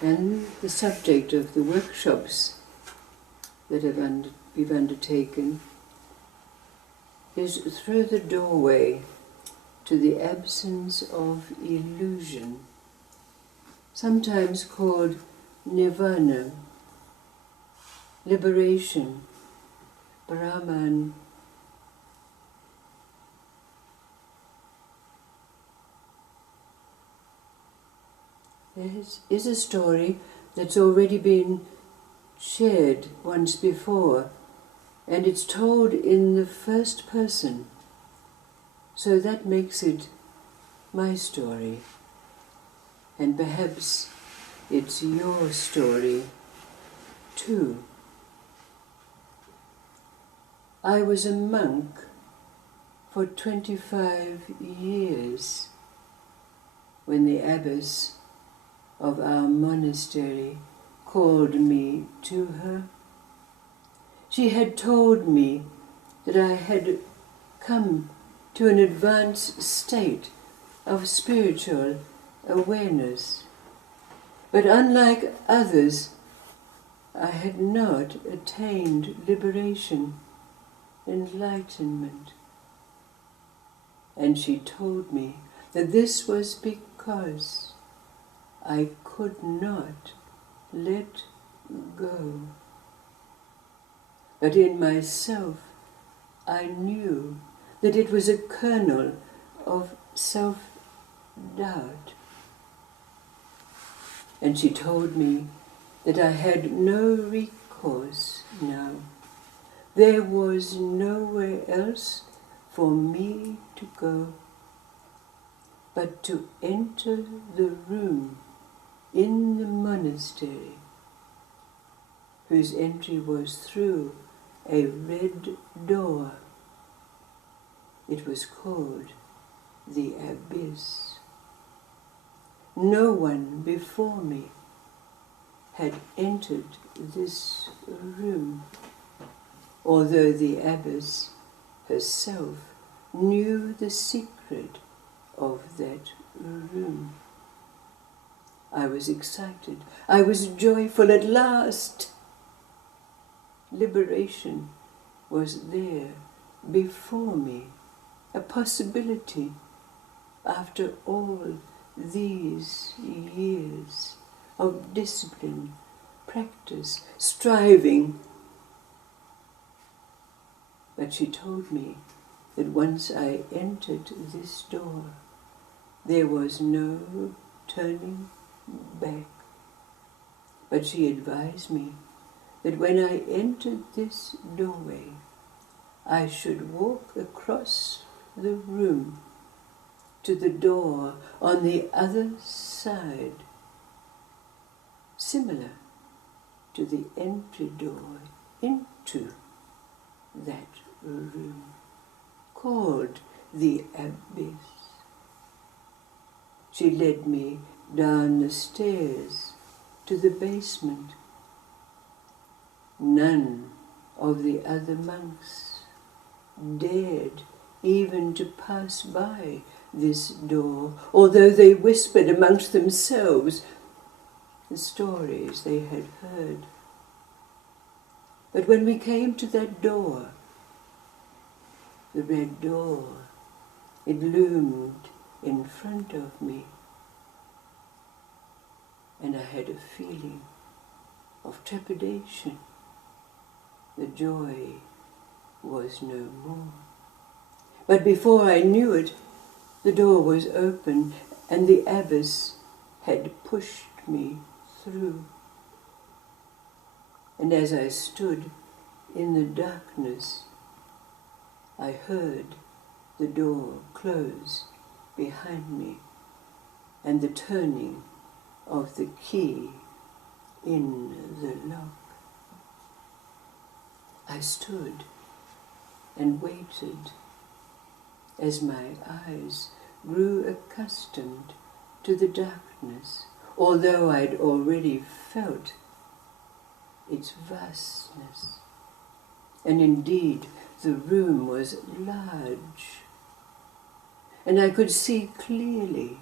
And the subject of the workshops that we've undertaken is through the doorway to the absence of illusion, sometimes called nirvana, liberation, Brahman. There is a story that's already been shared once before, and it's told in the first person, so that makes it my story, and perhaps it's your story too. I was a monk for 25 years when the abbess of our monastery called me to her. She had told me that I had come to an advanced state of spiritual awareness, but unlike others, I had not attained liberation, enlightenment. And she told me that this was because I could not let go. But in myself, I knew that it was a kernel of self-doubt. And she told me that I had no recourse now. There was nowhere else for me to go but to enter the room in the monastery, whose entry was through a red door. It was called the Abyss. No one before me had entered this room, although the Abbess herself knew the secret of that room. I was excited. I was joyful at last. Liberation was there before me, a possibility after all these years of discipline, practice, striving. But she told me that once I entered this door, there was no turning back. But she advised me that when I entered this doorway, I should walk across the room to the door on the other side, similar to the entry door into that room, called the Abyss. She led me down the stairs to the basement. None of the other monks dared even to pass by this door, although they whispered amongst themselves the stories they had heard. But when we came to that door, the red door, it loomed in front of me, and I had a feeling of trepidation. The joy was no more. But before I knew it, the door was open and the abbess had pushed me through. And as I stood in the darkness, I heard the door close behind me and the turning of the key in the lock. I stood and waited as my eyes grew accustomed to the darkness, although I'd already felt its vastness. And indeed, the room was large, and I could see clearly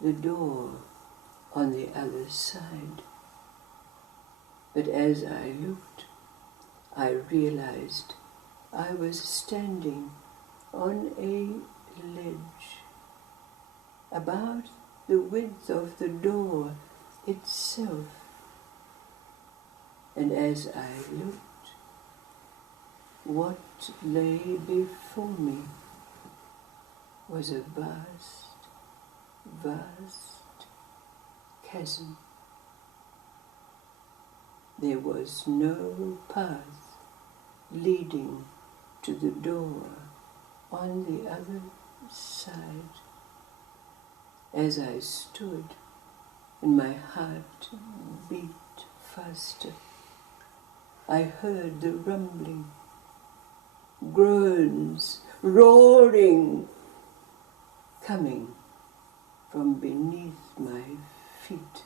the door on the other side. But as I looked, I realized I was standing on a ledge about the width of the door itself. And as I looked, what lay before me was a vast, vast chasm. There was no path leading to the door on the other side. As I stood and my heart beat faster, I heard the rumbling, groans, roaring, coming from beneath my feet.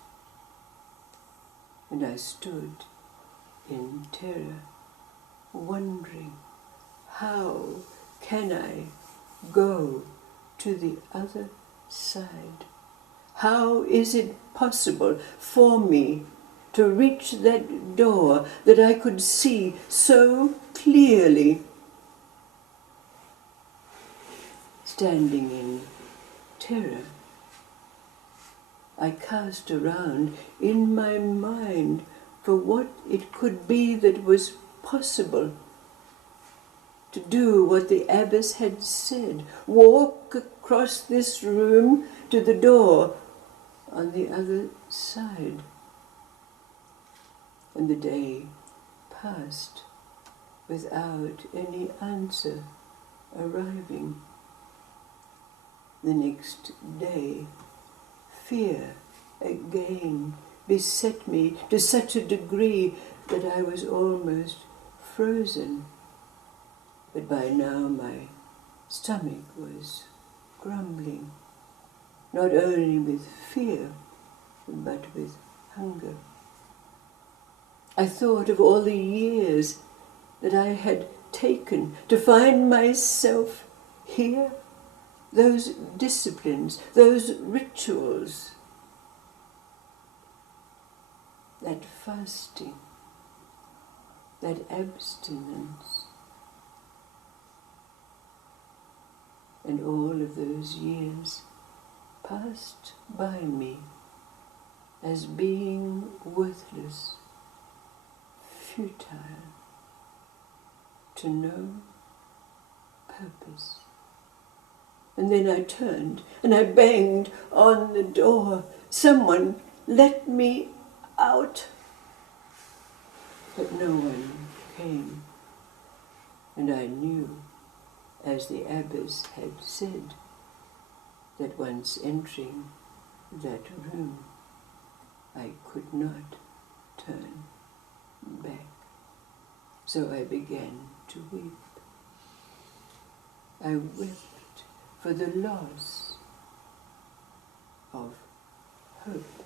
And I stood in terror, wondering, how can I go to the other side? How is it possible for me to reach that door that I could see so clearly? Standing in terror, I cast around in my mind for what it could be that was possible to do what the abbess had said, walk across this room to the door on the other side. And the day passed without any answer arriving. The next day, fear again beset me to such a degree that I was almost frozen. But by now my stomach was grumbling, not only with fear, but with hunger. I thought of all the years that I had taken to find myself here, those disciplines, those rituals, that fasting, that abstinence, and all of those years passed by me as being worthless, futile, to no purpose. And then I turned and I banged on the door. Someone let me out. But no one came. And I knew, as the abbess had said, that once entering that room, I could not turn back. So I began to weep. I wept for the loss of hope,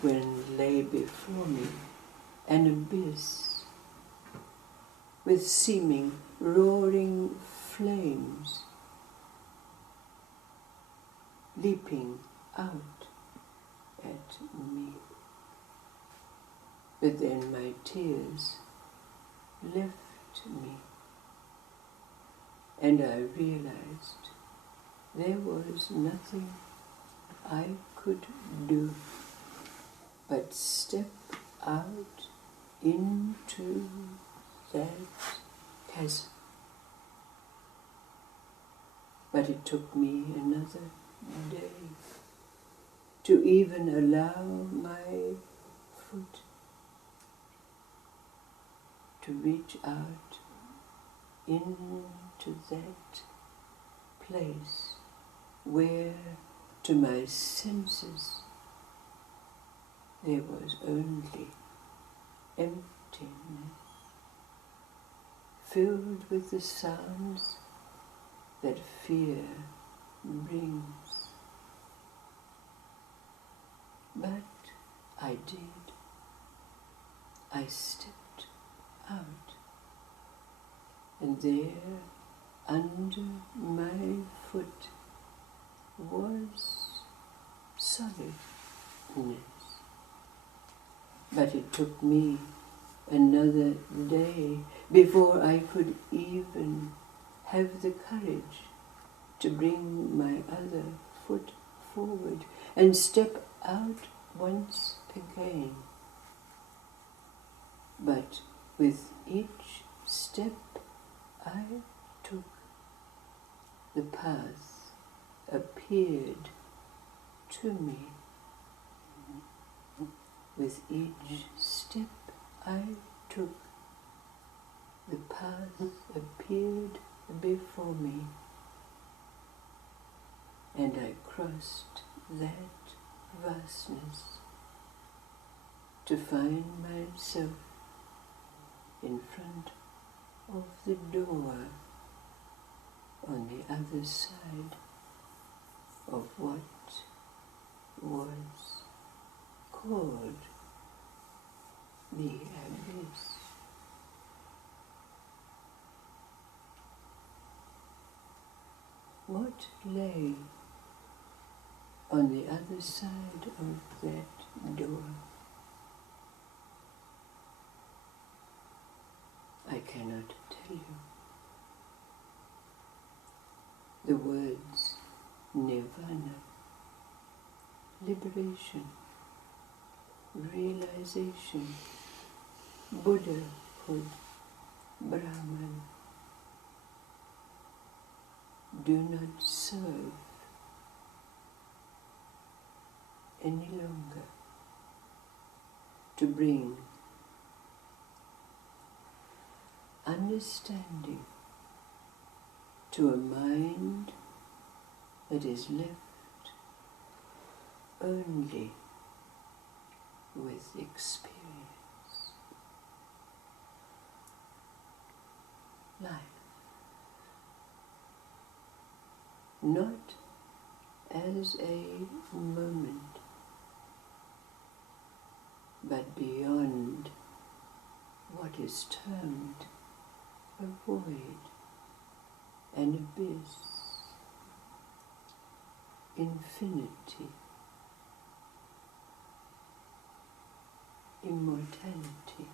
when lay before me an abyss with seeming roaring flames leaping out at me. But then my tears left me, and I realized there was nothing I could do but step out into that chasm. But it took me another day to even allow my foot to reach out into that place where, to my senses, there was only emptiness, filled with the sounds that fear brings. But I did. I stepped out, and there, under my foot, was solidness. But it took me another day before I could even have the courage to bring my other foot forward and step out once again. But with each step I took, the path appeared to me. With each step I took, the path appeared before me, and I crossed that vastness to find myself in front of the door on the other side of what was called the abyss. What lay on the other side of that door? I cannot tell you. The words nirvana, liberation, realization, Buddhahood, Brahman, do not serve any longer to bring understanding to a mind that is left only with experience. Life, not as a moment, but beyond what is termed a void, an abyss, infinity, immortality.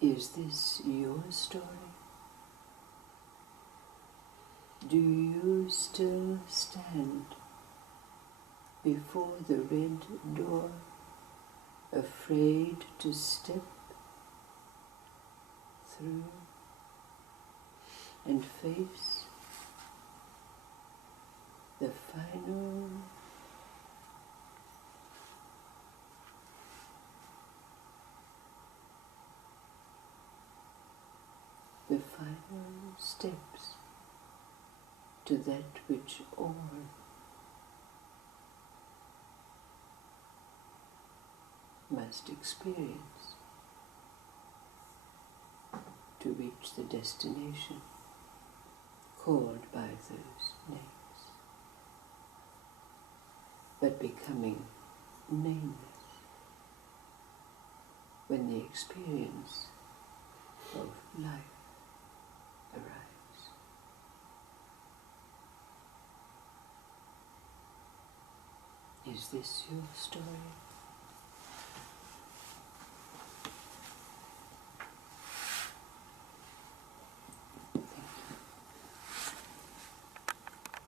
Is this your story? Do you still stand before the red door, afraid to step through and face the final steps to that which all must experience to reach the destination called by those names, but becoming nameless when the experience of life arrives. Is this your story?